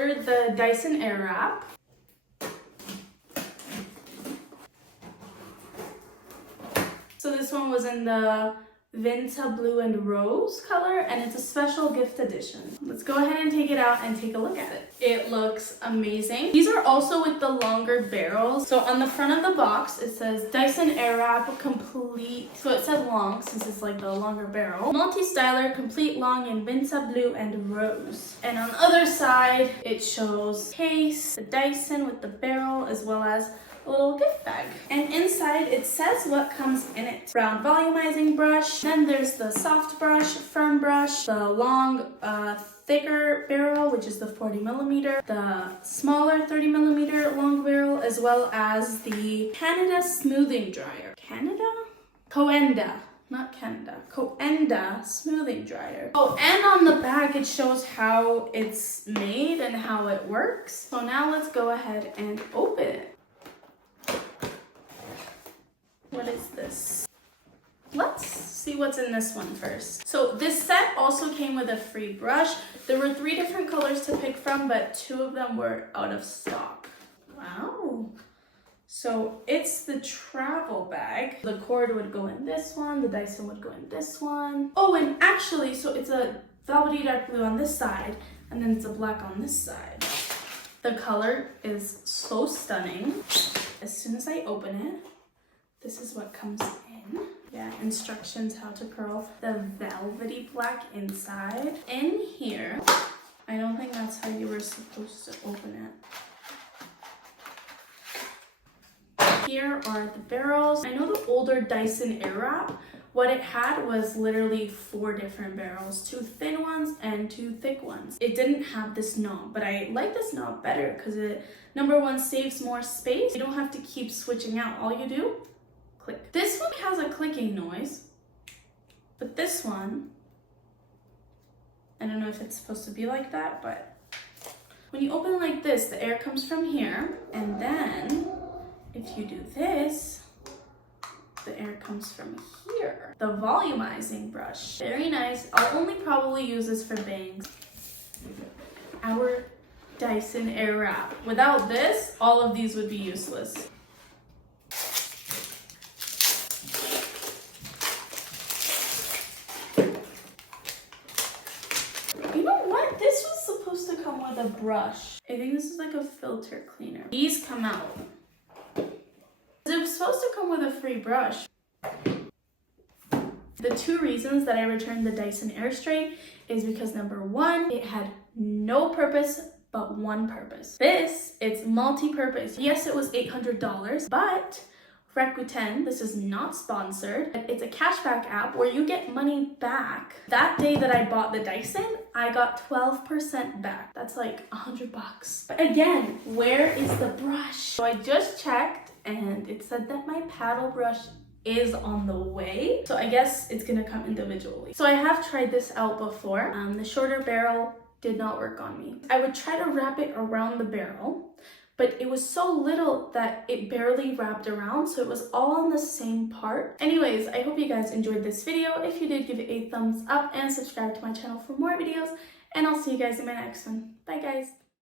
ordered the Dyson Airwrap. So this one was in the Vinca Blue and Rose color, and it's a special gift edition. Let's go ahead and take it out and take a look at it. It looks amazing. These are also with the longer barrels. So on the front of the box, it says Dyson Airwrap Complete. So it said long since it's like the longer barrel. Multi-Styler Complete Long in Vinca Blue and Rose. And on the other side, it shows case, the Dyson with the barrel, as well as a little gift bag. And inside it says what comes in it. Round volumizing brush, then there's the soft brush, firm brush, the long thicker barrel, which is the 40mm, the smaller 30mm long barrel, as well as the Canada smoothing dryer. Coenda, not Canada. Coenda smoothing dryer. Oh, and on the back it shows how it's made and how it works. So now let's go ahead and open it. What is this? Let's see what's in this one first. So this set also came with a free brush. There were 3 different colors to pick from, but 2 of them were out of stock. Wow. So it's the travel bag. The cord would go in this one, the Dyson would go in this one. Oh, and actually, so it's a velvety dark blue on this side, and then it's a black on this side. The color is so stunning. As soon as I open it, this is what comes in. Yeah, instructions how to curl the velvety black inside. In here, I don't think that's how you were supposed to open it. Here are the barrels. I know the older Dyson Airwrap, what it had was literally 4 different barrels, 2 thin ones and 2 thick ones. It didn't have this knob, but I like this knob better because it, number one, saves more space. You don't have to keep switching out. All you do, click. This one has a clicking noise, but this one, I don't know if it's supposed to be like that, but when you open it like this, the air comes from here, and then if you do this, the air comes from here. The volumizing brush, very nice. I'll only probably use this for bangs. Our Dyson Airwrap. Without this, all of these would be useless. You know what? This was supposed to come with a brush. I think this is like a filter cleaner. These come out. It was supposed to come with a free brush. The 2 reasons that I returned the Dyson Airstray is because number 1, it had no purpose but one purpose. This, it's multi-purpose. Yes, it was $800, but Rakuten, this is not sponsored. It's a cashback app where you get money back. That day that I bought the Dyson, I got 12% back. That's like $100. But again, where is the brush? So I just checked and it said that my paddle brush is on the way. So I guess it's gonna come individually. So I have tried this out before. The shorter barrel did not work on me. I would try to wrap it around the barrel, but it was so little that it barely wrapped around, so it was all on the same part. Anyways, I hope you guys enjoyed this video. If you did, give it a thumbs up and subscribe to my channel for more videos, and I'll see you guys in my next one. Bye guys.